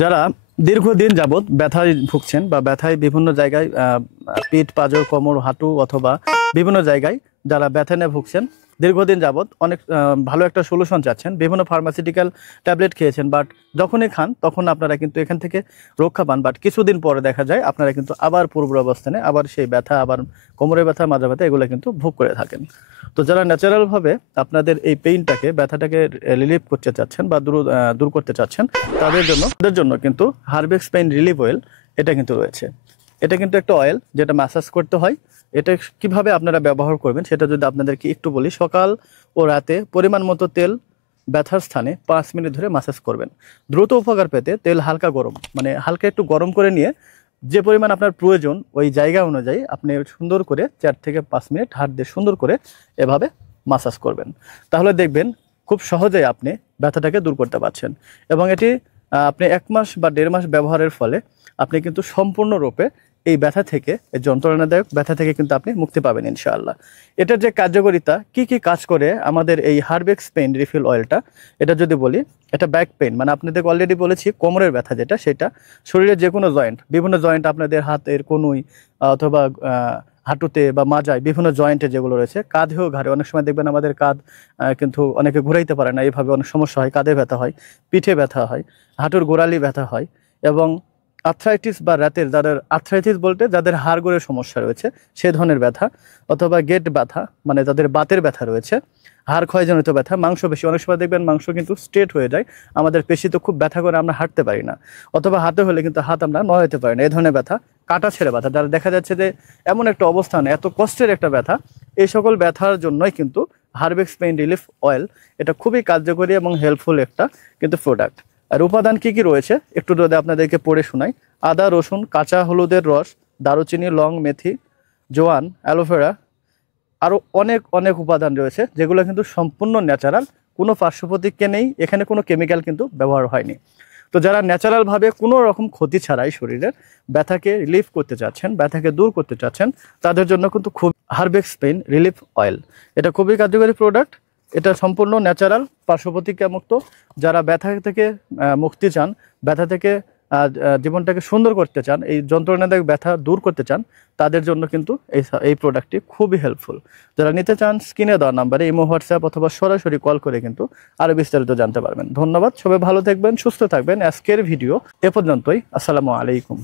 যারা দীর্ঘদিন যাবৎ ব্যথায় ভুগছেন বা ব্যথায় বিভিন্ন জায়গায় পিঠ পাঁজর কোমর হাঁটু অথবা বিভিন্ন জায়গায় যারা ব্যথা নিয়ে ভুগছেন দীর্ঘদিন যাবৎ অনেক ভালো একটা সলিউশন চাচ্ছেন, বিভিন্ন ফার্মাসিউটিক্যাল ট্যাবলেট খেয়েছেন, বাট যখনই খান তখন আপনারা কিন্তু এখান থেকে রক্ষা পান, বাট কিছুদিন পরে দেখা যায় আপনারা কিন্তু আবার পূর্ব অবস্থানে আবার সেই ব্যথা, আবার কোমরের ব্যথা, মাজা ব্যথা এগুলো কিন্তু ভোগ করে থাকেন। তো যারা ন্যাচারালভাবে আপনাদের এই পেইনটাকে, ব্যথাটাকে রিলিভ করতে চাচ্ছেন বা দূর করতে চাচ্ছেন, তাদের জন্য কিন্তু হার্বেক্স পেইন রিলিভ অয়েল এটা কিন্তু রয়েছে। এটা কিন্তু একটা অয়েল যেটা ম্যাসাজ করতে হয়। এটা কিভাবে আপনারা ব্যবহার করবেন সেটা যদি আপনাদেরকে একটু বলি, সকাল ও রাতে পরিমাণ মতো তেল ব্যথার স্থানে 5 মিনিট ধরে ম্যাসাজ করবেন। দ্রুত উপকার পেতে তেল হালকা গরম, মানে হালকা একটু গরম করে নিয়ে যে পরিমাণ আপনার প্রয়োজন ওই জায়গা অনুযায়ী আপনি সুন্দর করে 4 থেকে 5 মিনিট হাত দিয়ে সুন্দর করে এভাবে মাসাজ করবেন। তাহলে দেখবেন খুব সহজেই আপনি ব্যথাটাকে দূর করতে পারছেন। এবং এটি আপনি 1 মাস বা 1.5 মাস ব্যবহারের ফলে আপনি কিন্তু সম্পূর্ণরূপে এই ব্যথা থেকে, এই যন্ত্রণাদায়ক ব্যথা থেকে কিন্তু আপনি মুক্তি পাবেন ইনশাআল্লাহ। এটার যে কার্যকারিতা, কি কি কাজ করে আমাদের এই হার্বেক্স পেইন রিফিল অয়েলটা, এটা যদি বলি, এটা ব্যাক পেইন, মানে আপনাদের অলরেডি বলেছি কোমরের ব্যথা যেটা, সেটা শরীরের যে কোনো জয়েন্ট, বিভিন্ন জয়েন্ট আপনাদের হাতের কনুই অথবা হাঁটুতে বা মাজায়, বিভিন্ন জয়েন্টে যেগুলো রয়েছে, কাঁধেও ঘাড়ে অনেক সময় দেখবেন আমাদের কাঁধ কিন্তু অনেকে ঘুরাইতে পারে না, এইভাবে অনেক সমস্যা হয়, কাঁধে ব্যথা হয়, পিঠে ব্যথা হয়, হাঁটুর গোড়ালি ব্যথা হয়। এবং আর্থ্রাইটিস বা রাতের, যাদের আর্থ্রাইটিস বলতে যাদের হাড়গোড়ের সমস্যা রয়েছে সে ধরনের ব্যথা, অথবা গেট ব্যথা, মানে যাদের বাতের ব্যথা রয়েছে, হাড় ক্ষয়জনিত ব্যথা, মাংস বেশি, অনেক সময় দেখবেন মাংস কিন্তু স্ট্রেট হয়ে যায়, আমাদের পেশি তো খুব ব্যথা করে, আমরা হাঁটতে পারি না, অথবা হাতে হলে কিন্তু হাত আমরা নড়াইতে পারি না, এই ধরনের ব্যথা, কাটা ছেড়ে ব্যথা, যারা দেখা যাচ্ছে যে এমন একটা অবস্থান, এত কষ্টের একটা ব্যথা, এই সকল ব্যথার জন্যই কিন্তু হার্বেক্স পেইন রিলিফ অয়েল এটা খুবই কার্যকরী এবং হেল্পফুল একটা কিন্তু প্রোডাক্ট। আর উপাদান কি কি রয়েছে একটু যদি আপনাদেরকে পড়ে শোনাই: আদা, রসুন, কাঁচা হলুদের রস, দারুচিনি, লং, মেথি, জোয়ান, অ্যালোভেরা, আরও অনেক অনেক উপাদান রয়েছে যেগুলো কিন্তু সম্পূর্ণ ন্যাচারাল, কোনো পার্শ্বপ্রতিক্রিয়া নেই, এখানে কোনো কেমিক্যাল কিন্তু ব্যবহার হয়নি। তো যারা ন্যাচারালভাবে কোনো রকম ক্ষতি ছাড়াই শরীরের ব্যথাকে রিলিফ করতে চাচ্ছেন, ব্যথাকে দূর করতে চাচ্ছেন, তাদের জন্য কিন্তু খুব হার্বেক্স পেইন রিলিফ অয়েল এটা খুবই কার্যকরী প্রোডাক্ট। এটা সম্পূর্ণ ন্যাচারাল, পার্শ্বপ্রতিক্রিয়া মুক্ত। যারা ব্যথা থেকে মুক্তি চান, ব্যথা থেকে জীবনটাকে সুন্দর করতে চান, এই যন্ত্রণাদায়ক ব্যথা দূর করতে চান, তাদের জন্য কিন্তু এই প্রোডাক্টটি খুবই হেল্পফুল। যারা নিতে চান স্ক্রিনে দেওয়া নাম্বারে ইমো, হোয়াটসঅ্যাপ অথবা সরাসরি কল করে কিন্তু আরও বিস্তারিত জানতে পারবেন। ধন্যবাদ, সবাই ভালো থাকবেন, সুস্থ থাকবেন। আজকের ভিডিও এ পর্যন্তই। আসসালামু আলাইকুম।